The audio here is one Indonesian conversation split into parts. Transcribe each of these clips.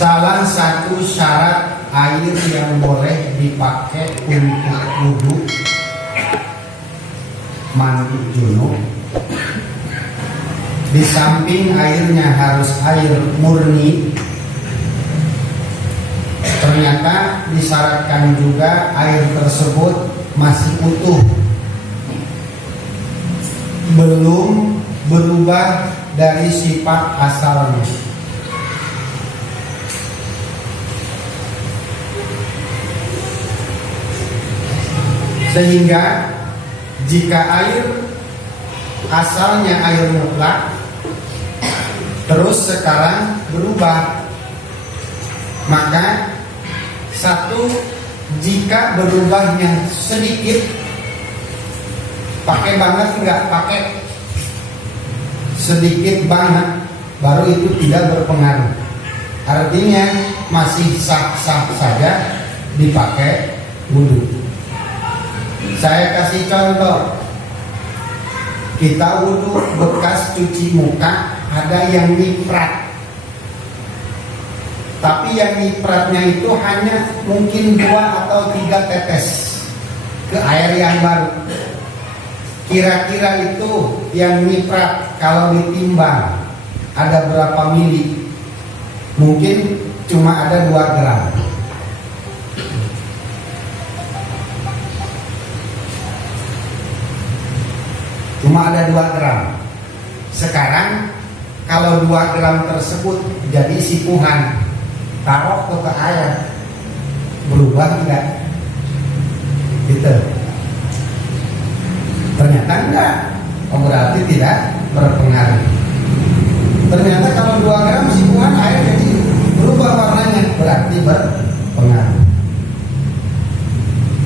Salah satu syarat air yang boleh dipakai untuk wudhu mandi junub, di samping airnya harus air murni, ternyata disyaratkan juga air tersebut masih utuh, belum berubah dari sifat asalnya. Sehingga jika air asalnya air mutlak terus sekarang berubah, maka satu, jika berubahnya sedikit, pakai banget enggak, pakai sedikit banget, baru itu tidak berpengaruh. Artinya masih sah-sah saja dipakai wudhu. Saya kasih contoh, kita wudhu bekas cuci muka, ada yang nyiprat, tapi yang nyipratnya itu hanya mungkin 2 atau 3 tetes ke air yang baru. Kira-kira itu yang nyiprat kalau ditimbang ada berapa mili? Mungkin cuma ada 2 gram. Cuma ada 2 gram. Sekarang kalau 2 gram tersebut jadi sipuhan, taruh ke air, berubah enggak? Gitu. Ternyata enggak. Oh, berarti tidak berpengaruh. Ternyata kalau 2 gram sipuhan air jadi berubah warnanya, berarti berpengaruh.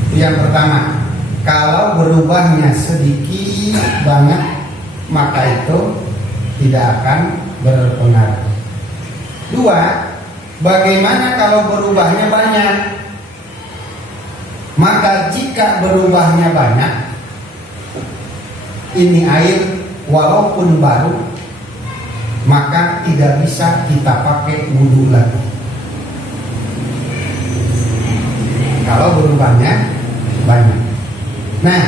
Itu yang pertama. Kalau berubahnya sedikit banget, maka itu tidak akan berpengaruh. 2, bagaimana kalau berubahnya banyak? Maka jika berubahnya banyak, ini air walaupun baru, maka tidak bisa kita pakai wudhu lagi. Kalau berubahnya banyak. Nah,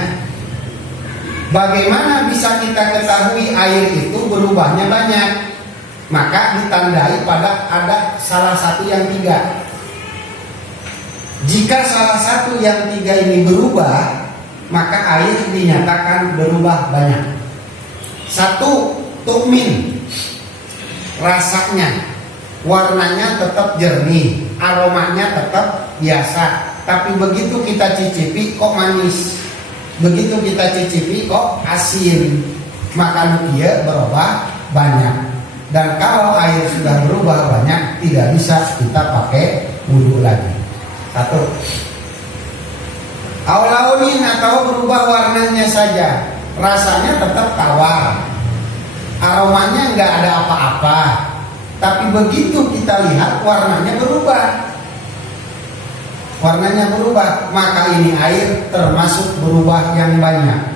bagaimana bisa kita ketahui air itu berubahnya banyak? Maka ditandai pada ada salah satu yang 3. Jika salah satu yang 3 ini berubah, maka air dinyatakan berubah banyak. 1, tukmin, rasanya, warnanya tetap jernih, aromanya tetap biasa, tapi begitu kita cicipi kok manis. Begitu kita cicipi kok asin, maka dia berubah banyak. Dan kalau air sudah berubah banyak, tidak bisa kita pakai wudhu lagi. 1, aulaunin atau berubah warnanya saja, rasanya tetap tawar, aromanya nggak ada apa-apa, tapi begitu kita lihat warnanya berubah. Warnanya berubah, maka ini air termasuk berubah yang banyak.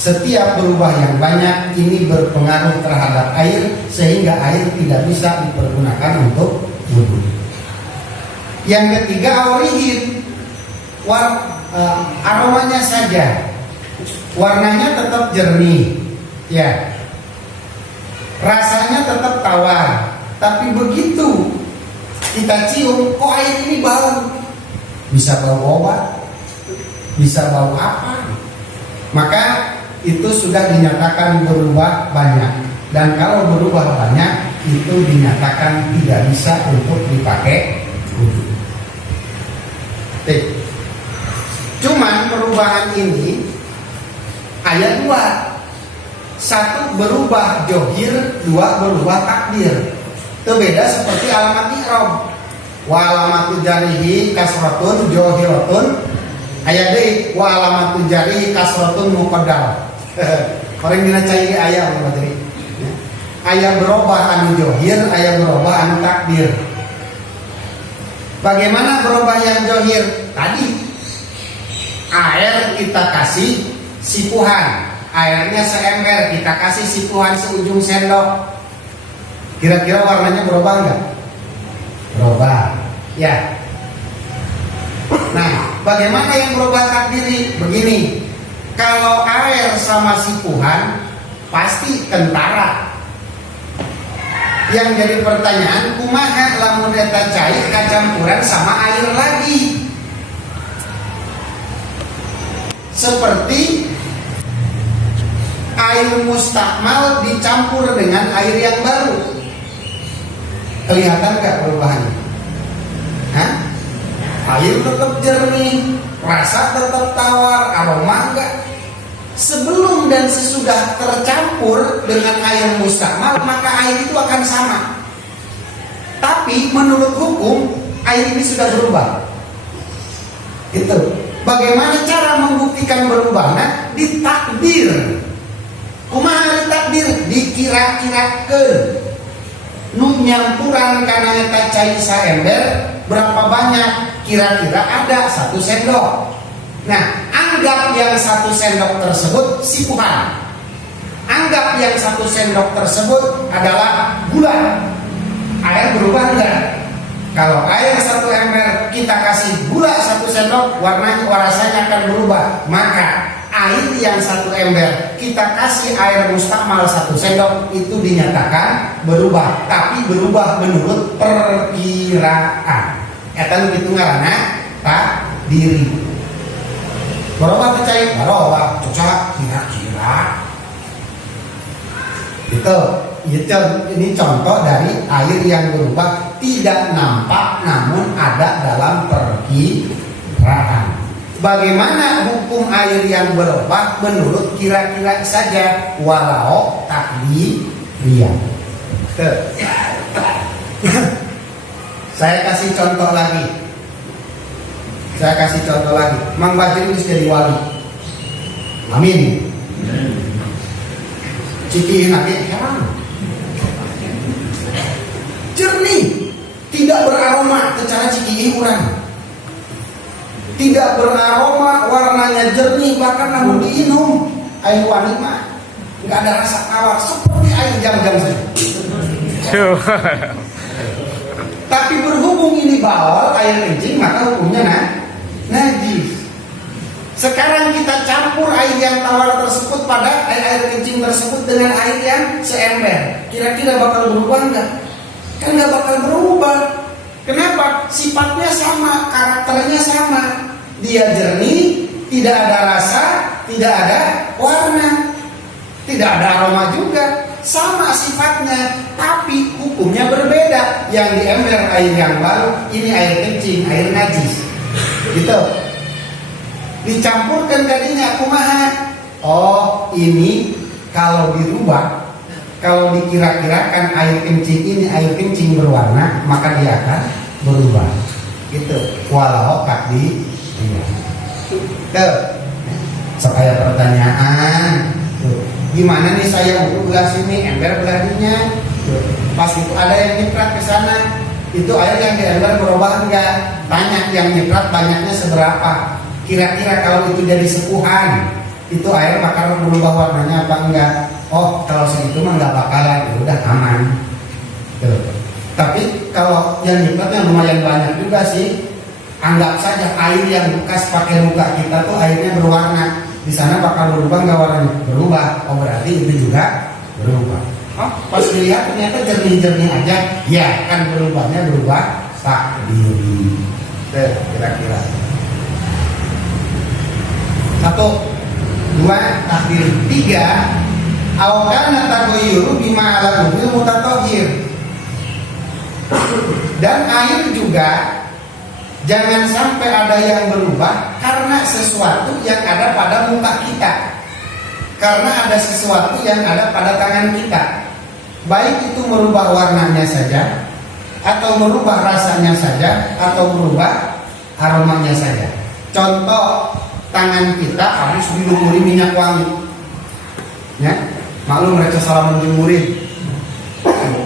Setiap berubah yang banyak ini berpengaruh terhadap air, sehingga air tidak bisa dipergunakan untuk wudhu. Yang ketiga, aurihin, aromanya saja, warnanya tetap jernih, ya, rasanya tetap tawar, tapi begitu kita cium, kok air ini bau. Bisa bau obat, bisa bau apa, maka itu sudah dinyatakan berubah banyak. Dan kalau berubah banyak, itu dinyatakan tidak bisa untuk dipakai wudhu. Cuman perubahan ini ayat 2. 1 berubah johir, 2 berubah takdir. Itu beda seperti alamat i'rab. Wa alamatu jarihi kasratun johiratun, ayat deui wa alamatu jarihi kasratun muqaddar. Orang dina cai aya materi. Aya berubah anu johir, aya berubah anu takdir. Bagaimana berubah yang johir? Tadi air kita kasih sipuhan, airnya seember, kita kasih sipuhan seujung sendok. Kira-kira warnanya berubah enggak? berubah. Ya. Nah, bagaimana yang berubah takdiri? Begini, kalau air sama sipuhan pasti kentara. Yang jadi pertanyaan, kumaha lamun eta cair kacampuran sama air lagi? Seperti air mustakmal dicampur dengan air yang baru. Kelihatan gak perubahannya? Hah? Air tetap jernih, rasa tetap tawar, aroma enggak. Sebelum dan sesudah tercampur dengan air mustakmal, maka air itu akan sama. Tapi menurut hukum, air ini sudah berubah. Itu. Bagaimana cara membuktikan berubahnya? Ditakdir. Kumaha ditakdir? Dikira-kirakeun. Nu nyampuran karena eta cai saember berapa banyak? Kira-kira ada 1 sendok. Nah, anggap yang 1 sendok tersebut sipuhan. Anggap yang 1 sendok tersebut adalah gula. Air berubah enggak? Kalau air 1 ember kita kasih gula 1 sendok, warnanya rasanya akan berubah. Maka air yang 1 ember kita kasih air mustakmal 1 sendok itu dinyatakan berubah, tapi berubah menurut perkiraan. Eta nu kitu ngaranna takdiri. Berubah percaya, berubah cocok kira-kira. Ini contoh dari air yang berubah tidak nampak namun ada dalam perkiraan. Bagaimana hukum air yang berubah menurut kira-kira saja walau takdiriyah. Saya kasih contoh lagi. Mang Bajri bisa jadi wali. Amin. Cici nanti heran. Jernih, tidak beraroma secara cici urang. Tidak beraroma, warnanya jernih, bahkan namun diinum air wani mah nggak ada rasa tawar seperti air jam-jam saja. Tapi berhubung ini bawal air kencing, maka hukumnya najis. Sekarang kita campur air yang tawar tersebut pada air kencing tersebut dengan air yang seember. Kira-kira bakal berubah enggak? Kan nggak bakal berubah. Kenapa? Sifatnya sama, karakternya sama. Dia jernih, tidak ada rasa, tidak ada warna, tidak ada aroma juga. Sama sifatnya, tapi hukumnya berbeda. Yang di ember air yang baru, ini air kencing, air najis. Gitu. Dicampurkan tadinya kumaha. Oh, ini kalau dirubah, kalau dikira-kirakan air kencing ini air kencing berwarna, maka dia akan berubah. Gitu. Walau takdi. Tuh. Supaya pertanyaan. Tuh. Gimana nih saya butuh belah sini, ember belahnya. Pas itu ada yang nyiprat ke sana, itu air yang di ember berubah enggak? Tanya yang nyiprat banyaknya seberapa? Kira-kira kalau itu jadi sepuhan, itu air bakal berubah warnanya apa enggak? Oh, kalau segitu mah enggak bakalan, ya udah aman. Tuh. Tapi kalau yang nyipratnya lumayan banyak juga sih. Anggap saja air yang bekas pakai muka kita tuh airnya berwarna. Di sana bakal berubah nggak warnanya? Berubah. Oh, berarti itu juga berubah. Oh, pas dilihat ternyata jernih-jernih aja. Ya, kan berubahnya berubah takdiri. Kira-kira 1, 2 takdir. 3 awkana tagoyuru bima ala ubil mutatohir. Dan air juga jangan sampai ada yang berubah karena sesuatu yang ada pada muka kita. Karena ada sesuatu yang ada pada tangan kita. Baik itu merubah warnanya saja, atau merubah rasanya saja, atau merubah aromanya saja. Contoh, tangan kita harus dilumuri minyak wangi. Ya, maklum mereka salah menjumurin.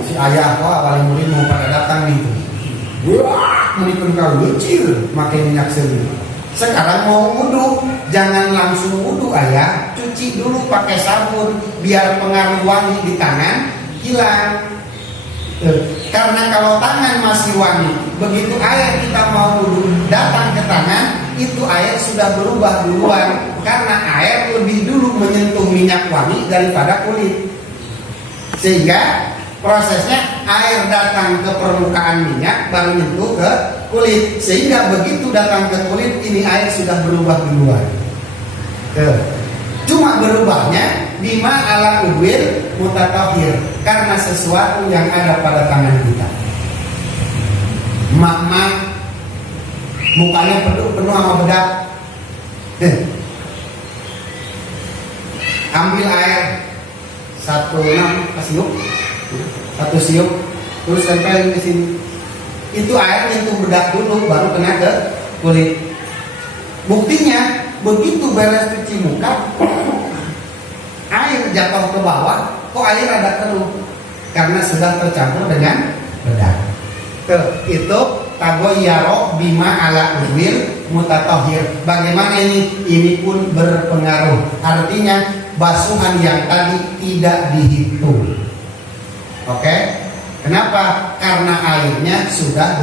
Si ayah kok awalnya murid mau pada datang nih. Wah, menikun kau lucil, makin minyak seni. Sekarang mau wudhu, jangan langsung wudhu ayah, cuci dulu pakai sabun, biar pengaruh wangi di tangan hilang. Karena kalau tangan masih wangi, begitu air kita mau datang ke tangan, itu air sudah berubah duluan. Karena air lebih dulu menyentuh minyak wangi daripada kulit. Sehingga prosesnya air datang ke permukaan minyak baru menyentuh ke kulit. Sehingga begitu datang ke kulit, ini air sudah berubah duluan. Cuma berubahnya bima ala udwil mutatahhir, karena sesuatu yang ada pada tangan kita. Mak mukanya penuh sama bedak. Ambil air satu siup, terus tempelin di sini. Itu air nyentuh bedak dulu, baru kena ke kulit. Buktinya begitu beres cuci muka, air jatuh ke bawah, kok air ada keruh? Karena sudah tercampur dengan bedak. Itu tagoyaro bima ala udwil mutatahhir. Bagaimana ini? Ini pun berpengaruh. Artinya basuhan yang tadi tidak dihitung. Oke? Kenapa? Karena airnya sudah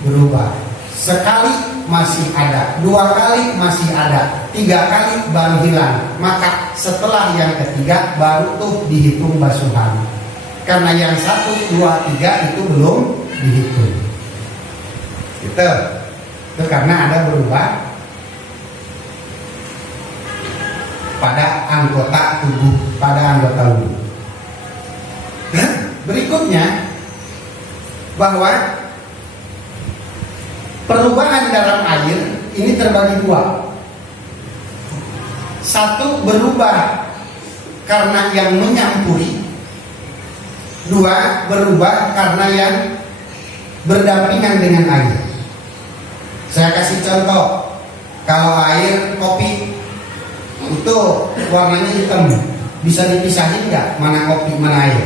berubah. Sekali masih ada, 2 kali masih ada, 3 kali baru hilang. Maka setelah yang ketiga baru tuh dihitung basuhan. Karena yang 1, 2, 3 itu belum dihitung. Itu karena ada berubah pada anggota tubuh, Berikutnya bahwa perubahan dalam air ini terbagi 2. 1 berubah karena yang menyampuri, 2 berubah karena yang berdampingan dengan air. Saya kasih contoh, kalau air kopi itu warnanya hitam, bisa dipisahin nggak mana kopi mana air?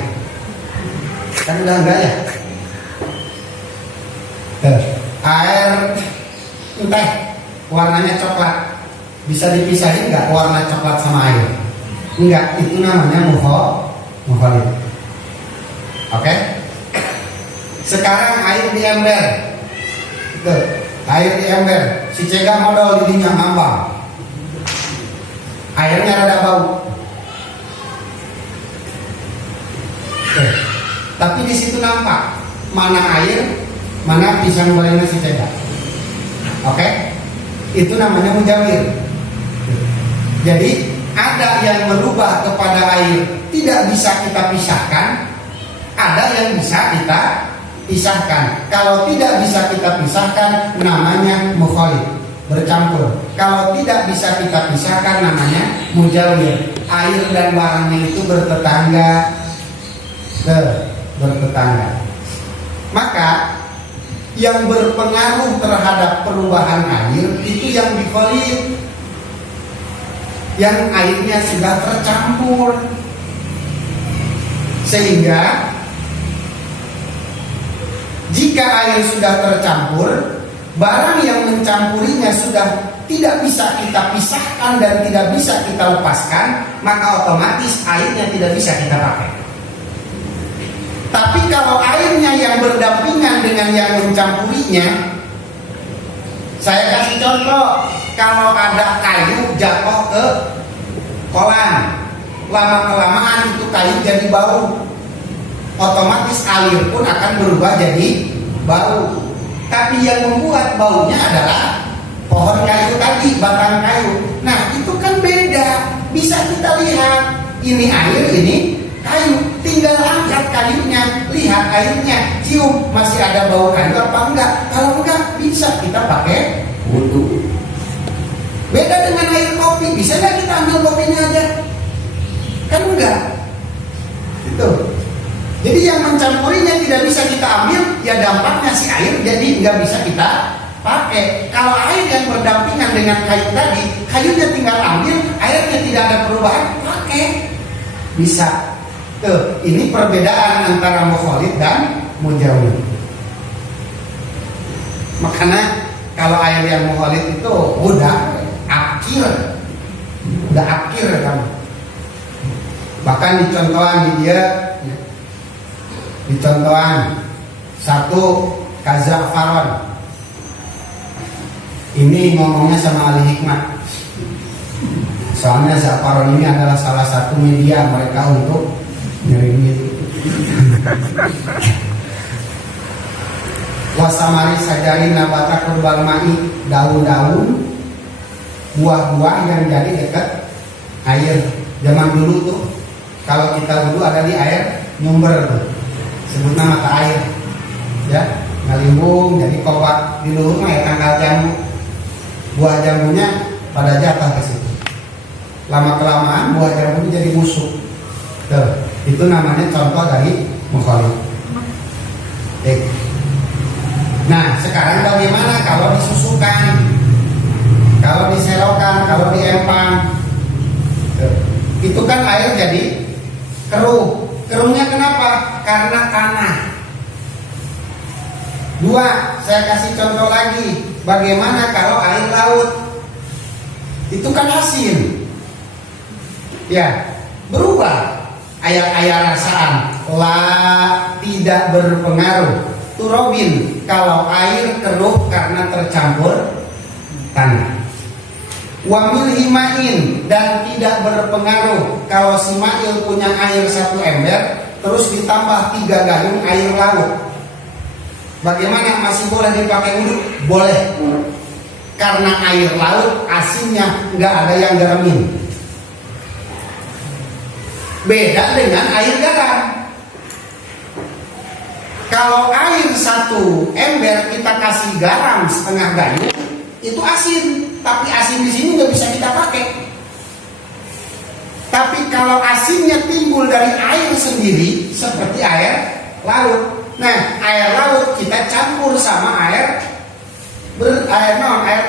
Kan udah enggak ya? Air teh warnanya coklat, bisa dipisahin nggak warna coklat sama air? Enggak, itu namanya mukhalid. Oke? Sekarang air di ember. Air di ember, si cegah modal di dinya ngambang. Airnya rada bau. Tapi di situ nampak mana air, mana pisang gorengnya si cegah. Oke? Itu namanya mujawir. Jadi ada yang merubah kepada air tidak bisa kita pisahkan, ada yang bisa kita pisahkan. Kalau tidak bisa kita pisahkan namanya mukhalid, bercampur. Kalau tidak bisa kita pisahkan namanya mujawir. Air dan barangnya itu bertetangga. Maka yang berpengaruh terhadap perubahan air itu yang dikhalid, yang airnya sudah tercampur. Sehingga jika air sudah tercampur, barang yang mencampurinya sudah tidak bisa kita pisahkan dan tidak bisa kita lepaskan, maka otomatis airnya tidak bisa kita pakai. Tapi kalau airnya yang berdampingan dengan yang mencampurinya, saya kasih contoh, kalau ada kayu jatuh ke kolam, lama-kelamaan itu kayu jadi bau, otomatis air pun akan berubah jadi bau. Tapi yang membuat baunya adalah pohon kayu tadi, batang kayu. Nah itu kan beda, bisa kita lihat ini air, ini kayu. Tinggal angkat kayunya, lihat airnya, cium masih ada bau kayu apa enggak. Kalau enggak, bisa kita pakai wudhu. Beda dengan air kopi, bisa nggak kita ambil kopinya aja? Kan enggak. Itu. Jadi yang mencampurinya tidak bisa kita ambil, ya dampaknya si air jadi nggak bisa kita pakai. Kalau air yang berdampingan dengan kayu tadi, kayunya tinggal ambil, airnya tidak ada perubahan, pakai. Bisa. Tuh, ini perbedaan antara mukhalid dan mujawir. Makanya kalau air yang mukhalid itu udah akhir kamu. Bahkan di contohan di dia Dicontohan satu kazafaron. Ini ngomongnya sama ahli hikmah. Soalnya zafaron ini adalah salah satu media mereka untuk nyari duit. Wasamari sajari nabata kurbal mai, daun-daun buah-buah yang jadi dekat air. Zaman dulu tuh kalau kita wudhu ada di air nyumber tuh, sebutnya mata air, ya ngalimbung jadi kobat di luhur mah ya tanggal jambu. Buah jambunya pada jatuh ke situ. Lama kelamaan buah jambu jadi busuk. Tuh, itu namanya contoh dari mukhalif. Nah, sekarang bagaimana kalau disusukan, kalau diserokan, kalau diempang? Itu kan air jadi keruh. Keruhnya kenapa? Karena tanah. Dua, saya kasih contoh lagi. Bagaimana kalau air laut? Itu kan asin. Ya, berubah. Ayat-ayat rasaan tidak berpengaruh. Turobin, kalau air keruh karena tercampur tanah. Wamil himain, dan tidak berpengaruh kalau si mail punya air 1 ember terus ditambah 3 gayung air laut. Bagaimana, masih boleh dipakai wudhu? Boleh. Karena air laut asinnya nggak ada yang garamin. Beda dengan air garam. Kalau air 1 ember kita kasih garam setengah gayung, itu asin. Tapi asin di sini nggak bisa kita pakai. Tapi kalau asinnya timbul dari air sendiri, seperti air laut. Nah, air laut kita campur sama air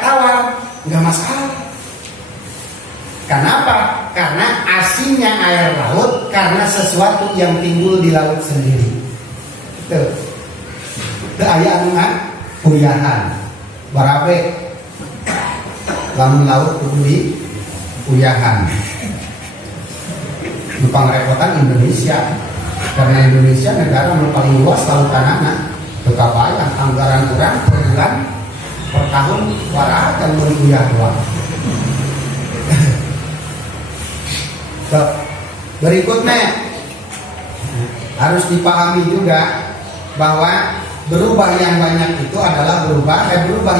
tawar, nggak masalah. Kenapa? Karena asinnya air laut karena sesuatu yang timbul di laut sendiri. Itu ayat puyahan barabe lamun laut kudu di puyahan. Numpang repotan Indonesia, karena Indonesia negara yang paling luas lautanana. Tukar bayang anggaran kurang per bulan per tahun wara dan beruyah doang. Berikutnya harus dipahami juga bahwa berubah yang banyak itu adalah berubah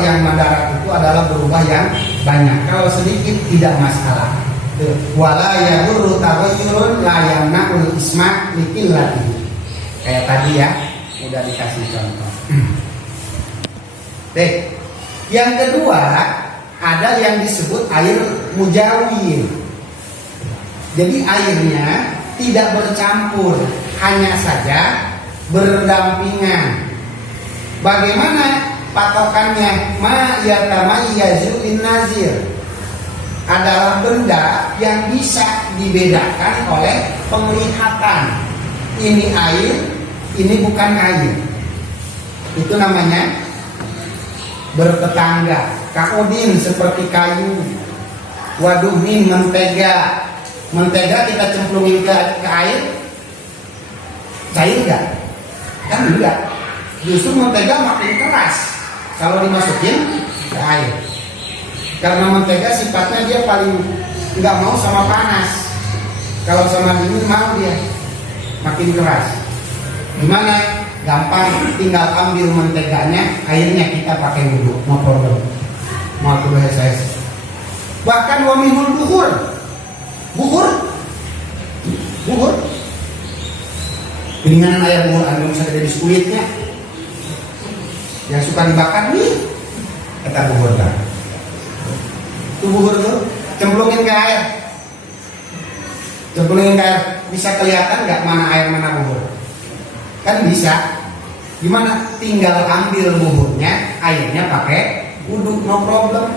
yang madarat itu adalah berubah yang banyak. Kalau sedikit tidak masalah. Wala yadurru taghayyurun la yamna'ul isma liqillatihi. Kayak tadi ya, udah dikasih contoh. Yang kedua, ada yang disebut air mujawir. Jadi airnya tidak bercampur, hanya saja berdampingan. Bagaimana patokannya? Ma yatamayyazu nazir adalah benda yang bisa dibedakan oleh penglihatan. Ini air, ini bukan air. Itu namanya bertetangga. Kaudin seperti kayu. Waduhin mentega. Mentega kita cemplungin ke air, cair nggak? Kan enggak. Justru mentega makin keras kalau dimasukin ke air. Karena mentega sifatnya dia paling nggak mau sama panas. Kalau sama dingin mau dia makin keras. Gimana? Gampang, tinggal ambil menteganya, airnya kita pakai wudhu, no problem. Mau tuh saya. Bahkan wamihul buhur. Piringan air buhur anda bisa ada biskuitnya. Yang suka dibakar nih, kata buhur kan. Itu buhur tuh, cemplungin ke air. Bisa kelihatan nggak mana air mana buhur? Kan bisa. Gimana? Tinggal ambil buhurnya, airnya pakai wudhu, no problem.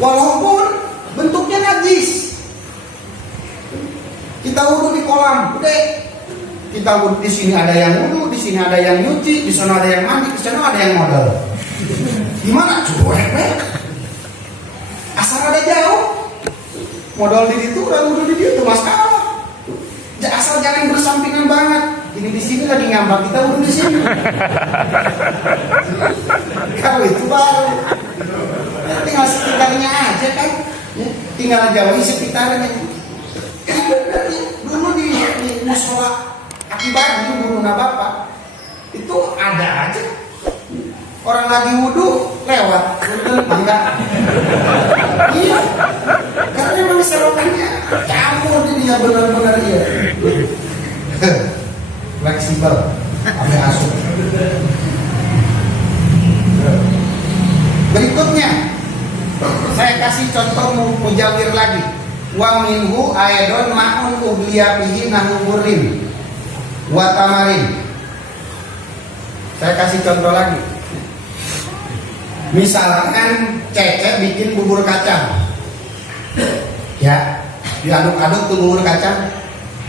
Walaupun bentuknya najis, kita wudhu di kolam, udah. Kita wudhu di sini ada yang wudhu, di sini ada yang nyuci, di sana ada yang mandi, di sana ada yang modal. Gimana? Cuek, asal ada jauh, modal di situ, dan wudhu di situ, masalah. Asal jangan bersampingan banget. Gini di sini lagi ngambang, kita wudhu di sini. Kalau itu baru ya, tinggal sekitarnya aja kan, ya, tinggal jauhi sekitarnya. Dulu di musola akibat guru bapak itu ada aja orang lagi wudhu lewat, enggak? Iya, karena memang selokannya campur dia benar-benar ya. Fleksibel, sampai asuh. Berikutnya, saya kasih contoh mujawir lagi. Wa minhu aidon ma'un ugliya bihi nahurin wa tamarin. Saya kasih contoh lagi. Misalkan Cece bikin bubur kacang, ya, diaduk-aduk tuh bubur kacang.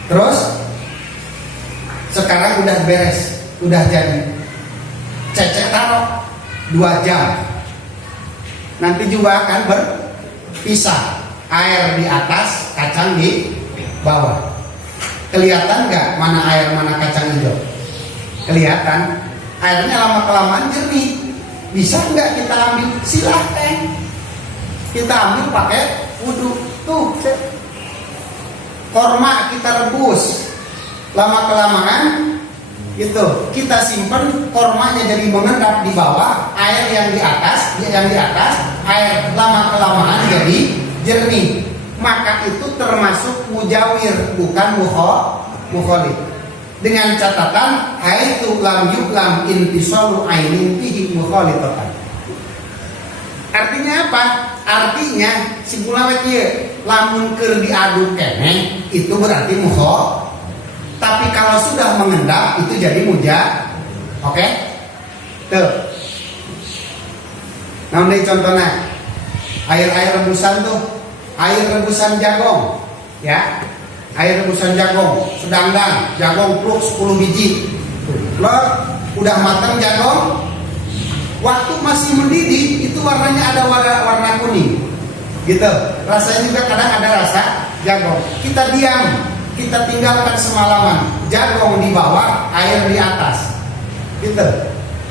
Terus sekarang udah beres, udah jadi. Cece taruh 2 jam. Nanti juga akan berpisah. Air di atas, kacang di bawah. Kelihatan nggak mana air mana kacang hijau? Kelihatan. Airnya lama-kelamaan jernih. Bisa nggak kita ambil? Silahkan. Kita ambil pakai wudhu. Tuh, korma kita rebus. Lama-kelamaan gitu. Kita simpan kormanya jadi mengendap di bawah, air yang di atas, air lama-kelamaan jadi jernih. Maka itu termasuk mujawir, bukan mukholid. Dengan catatan haitsu lam yuklam intisalu ainin fihi mukhalidatan. Artinya apa? Artinya si bulawet ieu lamun keur diaduk keneh itu berarti mukhol. Tapi kalau sudah mengendap itu jadi muja. Oke? Tuh. Nah, ini contohnya air rebusan tuh, air rebusan jagong, ya. Air rebusan jagong, sedangkan jagong pluk 10 biji. Lo udah matang jagong, waktu masih mendidih itu warnanya ada warna kuning. Gitu. Rasanya juga kadang ada rasa jagong. Kita diam, kita tinggalkan semalaman. Jagong di bawah, air di atas. Gitu.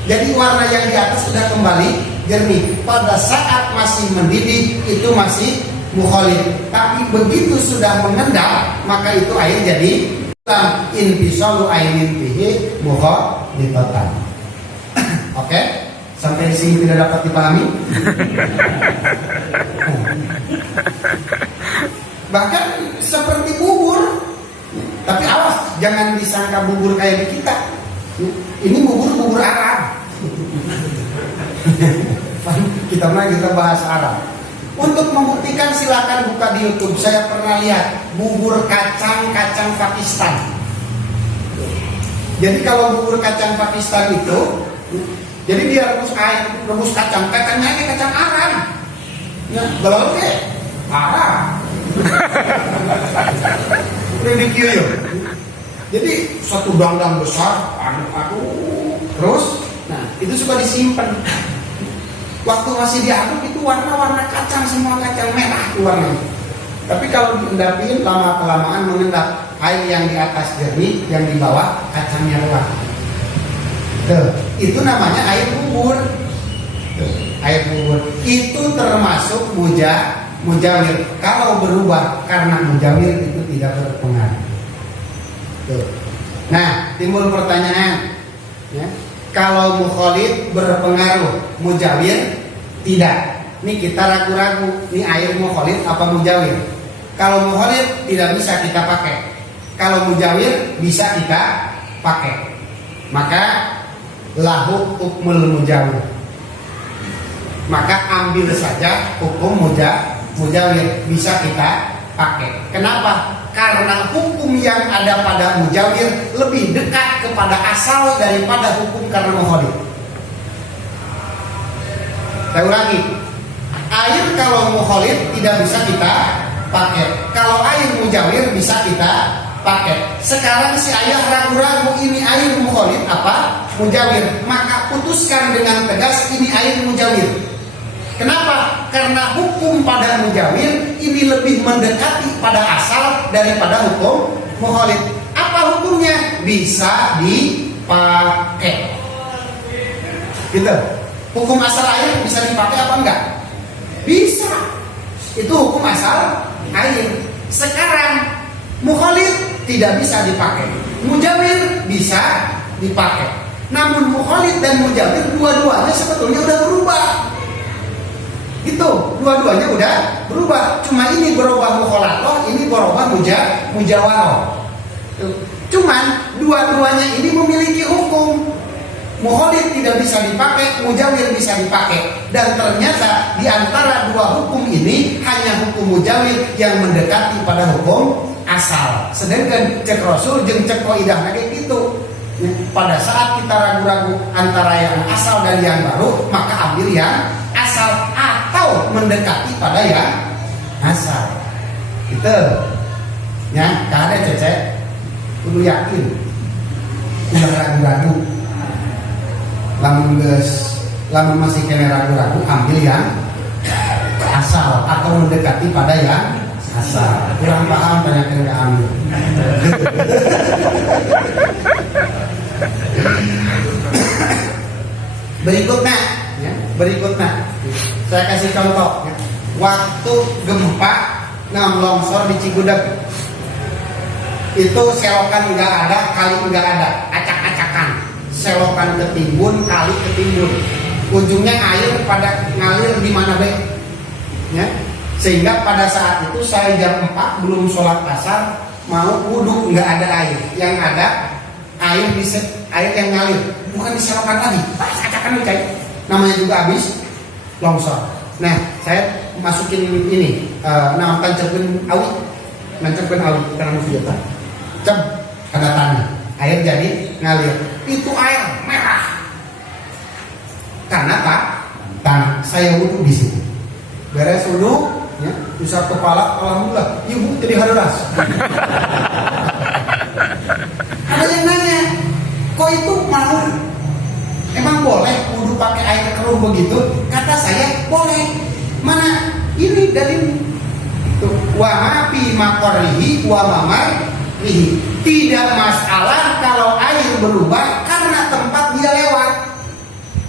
Jadi warna yang di atas sudah kembali jernih. Pada saat masih mendidih itu masih mukholid. Tapi begitu sudah mengendap, maka itu air jadi infisalu ainin fihi mukholidatan. Oke? Sampai di sini tidak dapat dipahami? Bahkan seperti bubur. Tapi awas, jangan disangka bubur kayak di kita. Ini bubur Arab. Kita bahas Arab. Untuk membuktikan silakan buka di YouTube. Saya pernah lihat bubur kacang Pakistan. Jadi kalau bubur kacang Pakistan itu, jadi dia rebus kacangnya ini kacang Arab. Ya, belum deh, Arab. Ridiculous. Jadi satu dangdang besar, aduh, terus, nah itu suka disimpan. Waktu masih diaduk itu warna kacang, semua kacang merah itu warnanya. Tapi kalau diendapin lama-kelamaan mengendap, air yang di atas jernih, yang di bawah kacangnya keluar. Tuh, itu namanya air bubur. Tuh, air bubur itu termasuk mujawir. Kalau berubah karena mujawir itu tidak berpengaruh. Tuh. Nah, timbul pertanyaan, ya. Kalau mukholid berpengaruh, mujawir tidak. Ini kita ragu-ragu, ini air mukholid apa mujawir? Kalau mukholid tidak bisa kita pakai. Kalau mujawir bisa kita pakai. Maka lahu hukmul mujawir. Maka ambil saja hukum mujawir, bisa kita pakai. Kenapa? Karena hukum yang ada pada mujawir lebih dekat kepada asal daripada hukum karena mukholid. Saya ulangi, air kalau mukholid tidak bisa kita pakai. Kalau air mujawir bisa kita pakai. Sekarang si ayah ragu-ragu ini air mukholid apa mujawir, maka putuskan dengan tegas ini air mujawir. Kenapa? Karena hukum pada mujawir ini lebih mendekati pada asal daripada hukum mukholid. Apa hukumnya? Bisa dipakai. Gitu. Hukum asal air bisa dipakai apa enggak? Bisa. Itu hukum asal air. Sekarang mukhalid tidak bisa dipakai. Mujawir bisa dipakai. Namun mukhalid dan mujawir dua-duanya sebetulnya udah berubah. Itu dua-duanya udah berubah. Cuma ini berubah mukhalatoh, ini berubah mujawaroh. Cuman dua-duanya ini memiliki hukum. Mukhalid tidak bisa dipakai, mujawir bisa dipakai. Dan ternyata di antara dua hukum ini hanya hukum mujawir yang mendekati pada hukum asal. Sedangkan cek Rasul jeung cek Qaidah kayak gitu. Pada saat kita ragu-ragu antara yang asal dan yang baru, maka ambil yang asal atau mendekati pada yang asal. Gitu. Ya, kada cecek. Kudu yakin. Udah ragu-ragu. Lamun masih kena ragu-ragu, ambil yang asal atau mendekati pada yang asal. Kurang paham banyak yang nggak ambil. Berikutnya, saya kasih contoh. Waktu gempa longsor di Cigudeg, itu selokan nggak ada, kali nggak ada, acak-acakan. Selokan ketimbun, kali ketimbun, ujungnya air pada ngalir di mana be, ya. Sehingga pada saat itu saya jam 4 belum sholat asar, mau wudhu nggak ada air, yang ada air yang ngalir, bukan di selokan lagi, acakan cair, namanya juga habis longsor. Nah, saya masukin ini, nama tancepin awi, karena video cem ada tanah. Air jadi ngalir. Itu air merah. Karena tanah. Saya wudhu di sini. Beres wudhu, ya, usap kepala, alhamdulillah, ibu jadi hadas. Ada yang nanya, kok itu mau? Emang boleh wudhu pakai air keruh begitu? Kata saya boleh. Mana? Ini dari wa ma fi maqarihi wa mamar. Tidak masalah kalau air berubah karena tempat dia lewat.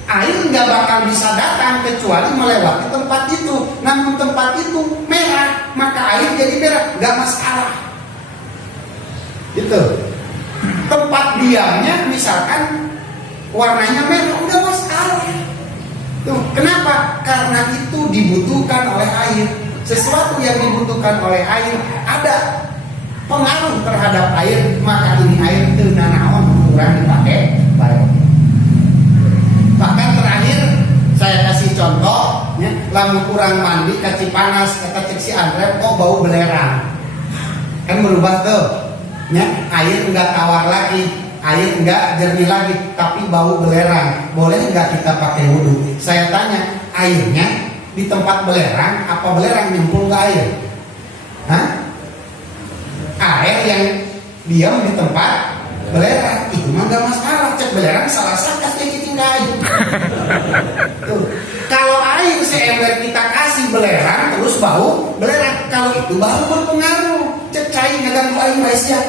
Air nggak bakal bisa datang kecuali melewati tempat itu. Namun tempat itu merah, maka air jadi merah, nggak masalah. Itu tempat diamnya misalkan warnanya merah, udah masalah. Tuh, kenapa? Karena itu dibutuhkan oleh air. Sesuatu yang dibutuhkan oleh air ada pengaruh terhadap air, maka ini air itu nanaon kurang dipakai baik. Bahkan terakhir saya kasih contoh, ya, lamun kurang mandi kaci panas, kata cek si Andre kok bau belerang, kan berubah tuh, ya, air enggak tawar lagi, air enggak jernih lagi, tapi bau belerang, boleh enggak kita pakai wudhu? Saya tanya, airnya di tempat belerang, apa belerang nyemplung ke air? Hah? Air yang diam di tempat belerang itu mah gak masalah, cek belerang salah sakas kayak gitu air. Tuh. Kalau air seember kita kasih belerang terus bau belerang, kalau itu baru berpengaruh. Cek cair ngeganggu air Malaysia.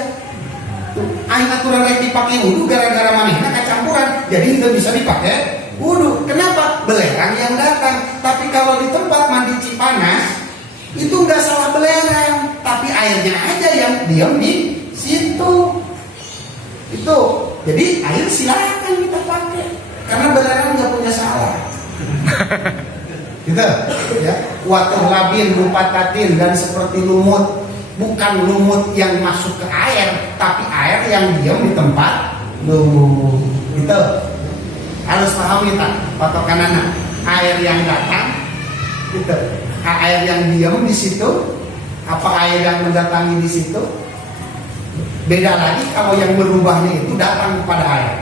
Air aturan yang dipakai wudhu gara-gara manehna kecampuran, jadi nggak bisa dipakai wudhu. Kenapa? Belerang yang datang. Tapi kalau di tempat mandi Cipanas itu nggak salah belerang, tapi airnya aja yang diam di situ. Itu jadi air silakan kita pakai karena belerang nggak punya salah. Gitu ya. Water labin rupa tatin dan seperti lumut, bukan lumut yang masuk ke air, tapi air yang diam di tempat lumut. Gitu harus paham kita patokan air yang datang gitu. Air yang diam di situ, apa air yang mendatangi di situ? Beda lagi kalau yang berubahnya itu datang kepada air.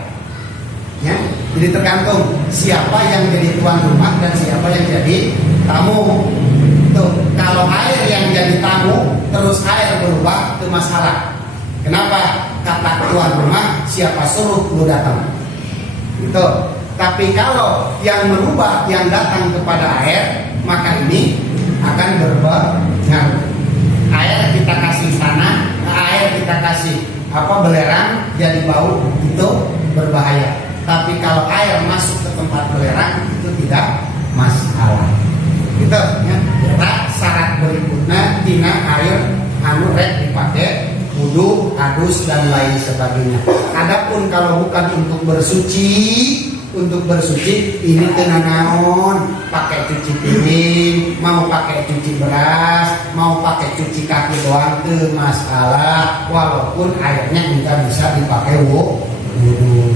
Ya, jadi tergantung siapa yang jadi tuan rumah dan siapa yang jadi tamu. Tuh, kalau air yang jadi tamu terus air berubah itu masalah. Kenapa? Kata tuan rumah, siapa suruh lu datang. Gitu. Tapi kalau yang merubah yang datang kepada air, maka ini akan berpengaruh. Air kita kasih sana, air kita kasih belerang jadi bau, itu berbahaya. Tapi kalau air masuk ke tempat belerang itu tidak masalah. Gitu ya. Syarat berikutnya tina air anu rek dipakai wudu, adus dan lain sebagainya. Adapun kalau bukan untuk bersuci ini kena naon, pakai cuci piring, mau pakai cuci beras, mau pakai cuci kaki doang itu masalah, walaupun airnya juga bisa dipakai wudu.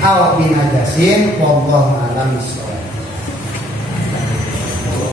Awak binajasin, wallahu a'lam bishawab.